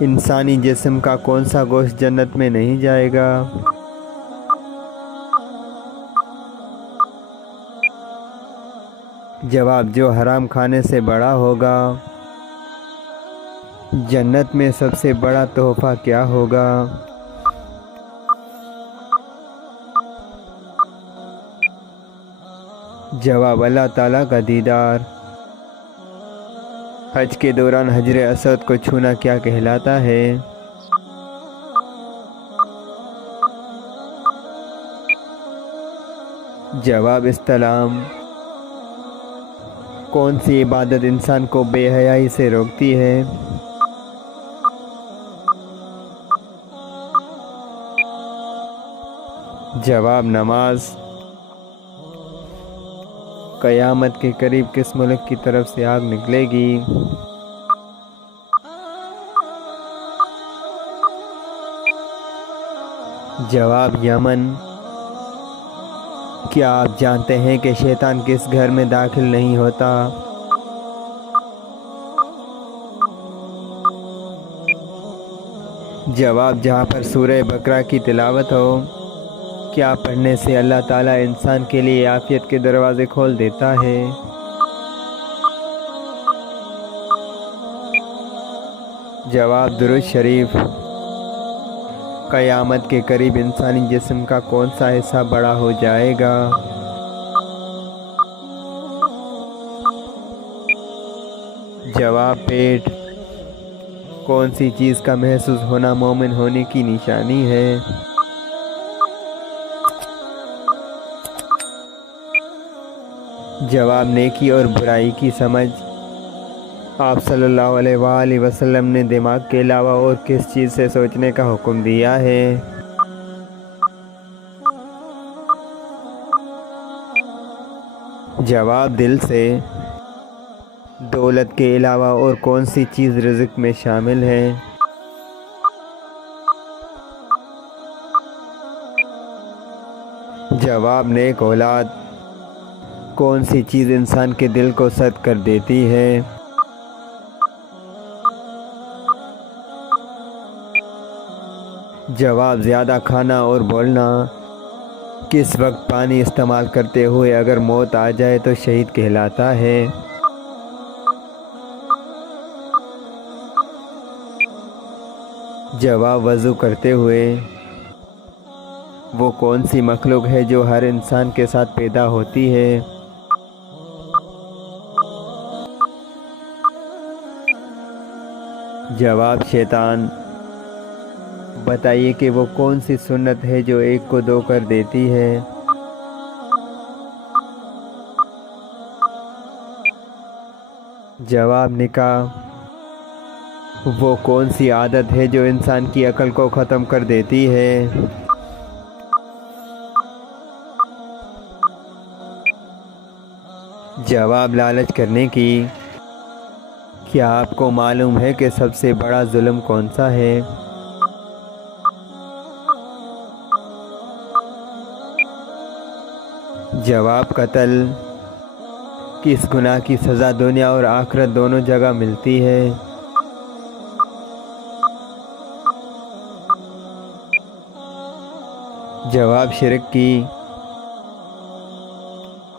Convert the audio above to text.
انسانی جسم کا کون سا گوشت جنت میں نہیں جائے گا؟ جواب: جو حرام کھانے سے بڑا ہوگا۔ جنت میں سب سے بڑا تحفہ کیا ہوگا؟ جواب: اللہ تعالیٰ کا دیدار۔ حج کے دوران حجر اسود کو چھونا کیا کہلاتا ہے؟ جواب: استلام۔ کون سی عبادت انسان کو بے حیائی سے روکتی ہے؟ جواب: نماز۔ قیامت کے قریب کس ملک کی طرف سے آگ نکلے گی؟ جواب: یمن۔ کیا آپ جانتے ہیں کہ شیطان کس گھر میں داخل نہیں ہوتا؟ جواب: جہاں پر سورہ بقرہ کی تلاوت ہو۔ کیا پڑھنے سے اللہ تعالیٰ انسان کے لیے عافیت کے دروازے کھول دیتا ہے؟ جواب: درود شریف۔ قیامت کے قریب انسانی جسم کا کون سا حصہ بڑا ہو جائے گا؟ جواب: پیٹ۔ کون سی چیز کا محسوس ہونا مومن ہونے کی نشانی ہے؟ جواب: نیکی اور برائی کی سمجھ۔ آپ صلی اللہ علیہ وآلہ وسلم نے دماغ کے علاوہ اور کس چیز سے سوچنے کا حکم دیا ہے؟ جواب: دل سے۔ دولت کے علاوہ اور کون سی چیز رزق میں شامل ہے؟ جواب: نیک اولاد۔ کون سی چیز انسان کے دل کو سرد کر دیتی ہے؟ جواب: زیادہ کھانا اور بولنا۔ کس وقت پانی استعمال کرتے ہوئے اگر موت آ جائے تو شہید کہلاتا ہے؟ جواب: وضو کرتے ہوئے۔ وہ کون سی مخلوق ہے جو ہر انسان کے ساتھ پیدا ہوتی ہے؟ جواب: شیطان۔ بتائیے کہ وہ کون سی سنت ہے جو ایک کو دو کر دیتی ہے؟ جواب: نکاح۔ وہ کون سی عادت ہے جو انسان کی عقل کو ختم کر دیتی ہے؟ جواب: لالچ کرنے کی۔ کیا آپ کو معلوم ہے کہ سب سے بڑا ظلم کون سا ہے؟ جواب: قتل۔ کس گناہ کی سزا دنیا اور آخرت دونوں جگہ ملتی ہے؟ جواب: شرک کی۔